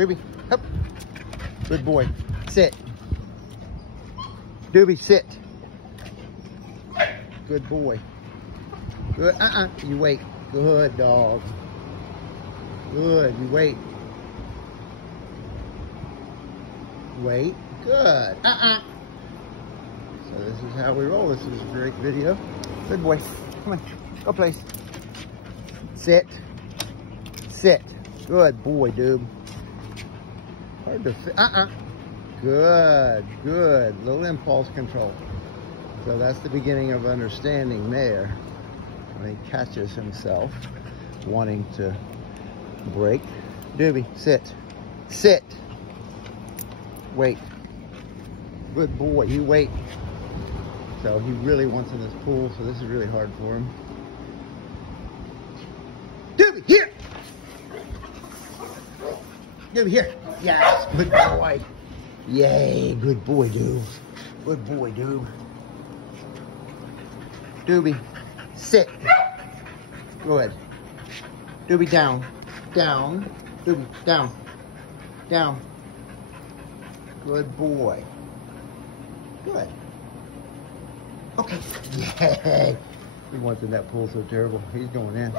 Doobie, up. Good boy. Sit. Doobie, sit. Good boy. Good. You wait. Good dog. Good. You wait. Wait. Good. So this is how we roll. This is a great video. Good boy. Come on. Go place. Sit. Sit. Good boy, dude. Hard to fit. Good. Good. Little impulse control. So that's the beginning of understanding there. When he catches himself wanting to break. Doobie, sit. Sit. Wait. Good boy. You wait. So he really wants in this pool, so this is really hard for him. Doobie, here! Doobie, here. Yes, good boy. Yay, good boy, Doob. Good boy, Doob. Doobie, sit. Good. Doobie, down. Down. Doobie, down. Down. Good boy. Good. Okay. Yay. He wants in that pool so terrible. He's going in.